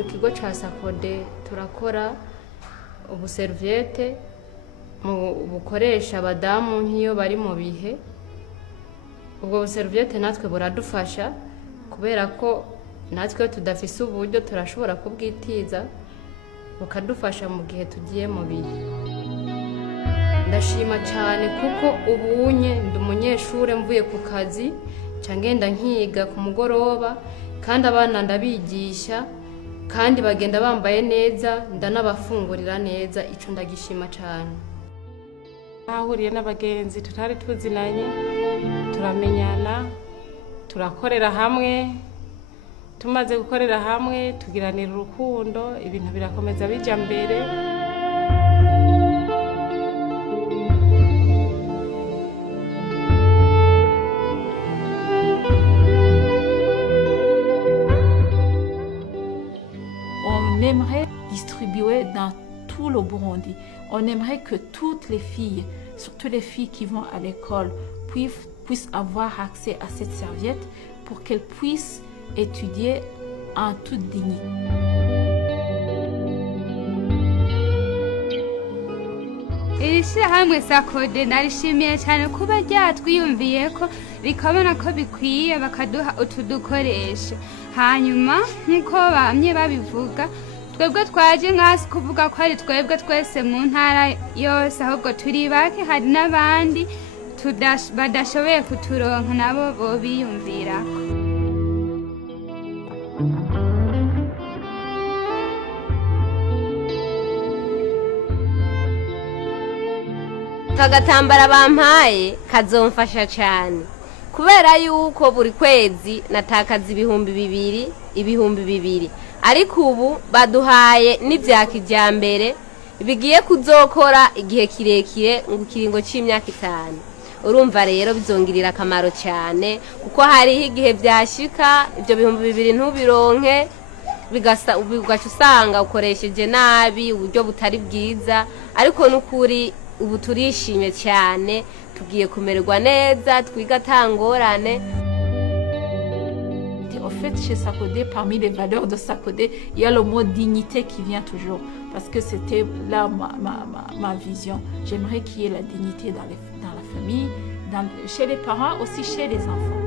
mu kigo ca Sakode turakora ubuserviette bukoresha abadamu nk'iyo bari mu bihe. Ubwo buserviette natwe buradufasha kubera ko natwe tudafise uburyo turashobora kubwitiza bukadufasha mu gihe tugiye mu bihe. Ndashima cyane kuko ubunye ndi umunyeshure mvuye ku kazi ngenda nkiga ku mugoroba kandi abana ndabigisha kandi bagenda bambaye neza ndanabafungurira neza, ico ndagishima cyane. Ahuriye n'abagenzi tutari tuzinanye turamenyana turakorera hamwe, tumaze gukorera hamwe tugiranira urukundo, ibintu birakomeza bija mbere. On aimerait distribuer dans tout le Burundi. On aimerait que toutes les filles, surtout les filles qui vont à l'école, puissent avoir accès à cette serviette pour qu'elles puissent étudier en toute dignité. Iri shyirahamwe Sakode narishimiye cyane kuba ryatwiyumviye ko rikabona ko bikwiye bakaduha utu dukoresho. Hanyuma nk'uko bamye babivuga, twebwe twaje nk'asi kuvuga ko ari twebwe twese mu ntara yose, ahubwo turi bake, hari n'abandi badashoboye kuturonka nabo bobiyumvirako. Kagatambara bampaye kazomfasha cyane kubera yuko buri kwezi natakaza ibihumbi bibiri, ariko ubu baduhaye n'ivya kijambere bigiye kuzokora igihe kirekire ngo kiringo c'imyaka 5. Urumva rero bizongirira akamaro cyane kuko hariho igihe byashika ibyo bihumbi 2 ntubironke, bigaca usanga ukoresheje nabi uburyo butari bwiza, ariko n'ukuri ubu turishimye cyane, tugiye kumererwa neza, twiga tangorane. En fait, chez Sakode, parmi les valeurs de Sakode, il y a le mot dignité qui vient toujours, parce que c'était là ma vision. J'aimerais qu'il y ait la dignité dans la famille, chez les parents, aussi chez les enfants.